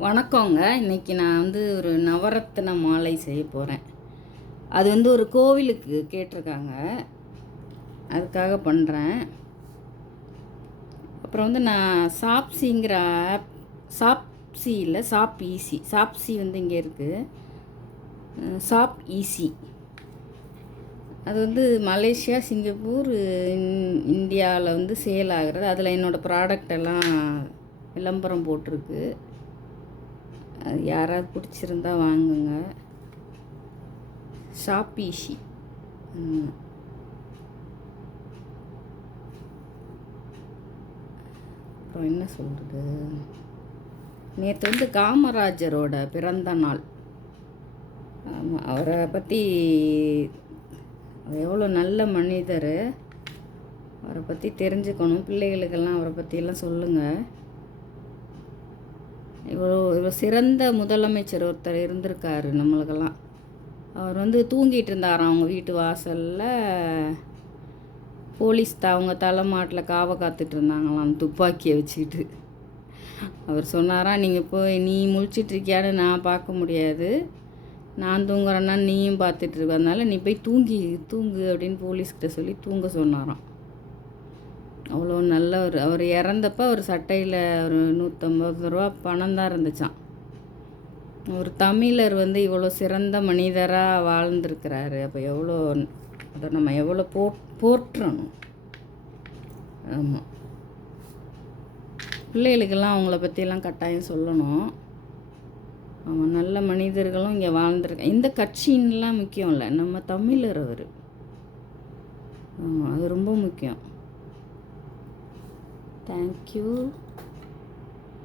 வணக்கங்க. இன்றைக்கி நான் ஒரு நவரத்தின மாலை செய்ய போகிறேன். அது ஒரு கோவிலுக்கு கேட்டிருக்காங்க, அதுக்காக பண்ணுறேன். அப்புறம் நான் சாப்ஸிங்கிற ஆப், சாப்ஸி இல்லை சாப் ஈஸி, சாப்ஸி இங்கே இருக்குது. சாப் ஈஸி அது மலேசியா, சிங்கப்பூர், இந்தியாவில் சேல் ஆகிறது. அதில் என்னோடய ப்ராடக்ட் எல்லாம் விளம்பரம் போட்டிருக்கு. அது யாராவது பிடிச்சிருந்தா வாங்குங்க. ஷாப்பீஷி. அப்புறம் என்ன சொல்கிறது, நேற்று காமராஜரோட பிறந்த நாள். ஆமாம், அவரை பற்றி எவ்வளோ நல்ல மனிதர், அவரை பற்றி தெரிஞ்சுக்கணும். பிள்ளைகளுக்கெல்லாம் அவரை பற்றியெல்லாம் சொல்லுங்கள். இவ்வளோ சிறந்த முதலமைச்சர் ஒருத்தர் இருந்திருக்காரு நம்மளுக்கெல்லாம். அவர் தூங்கிட்டு இருந்தாராம் அவங்க வீட்டு வாசலில். போலீஸ் அவங்க தலைமாட்டில் காவை காத்துட்டு இருந்தாங்களாம் துப்பாக்கியை வச்சுக்கிட்டு. அவர் சொன்னாராம், நீங்கள் போய் நீ முழிச்சிட்ருக்கியான்னு நான் பார்க்க முடியாது, நான் தூங்குறேன்னா நீயும் பார்த்துட்ருக்க, அதனால் நீ போய் தூங்கு அப்படின்னு போலீஸ்கிட்ட சொல்லி தூங்க சொன்னாராம். அவ்வளோ நல்லவர். அவர் இறந்தப்போ அவர் சட்டையில் ஒரு 150 ரூபா பணம் தான் இருந்துச்சான். ஒரு தமிழர் இவ்வளோ சிறந்த மனிதராக வாழ்ந்துருக்கிறாரு. அப்போ எவ்வளோ அதை நம்ம எவ்வளோ போற்றணும். ஆமாம், பிள்ளைகளுக்கெல்லாம் அவங்கள பற்றியெல்லாம் கட்டாயம் சொல்லணும். ஆமாம், நல்ல மனிதர்களும் இங்கே வாழ்ந்துருக்க. இந்த கட்சின்லாம் முக்கியம் இல்லை, நம்ம தமிழர் அவர். ஆமாம், அது ரொம்ப முக்கியம். Thank you.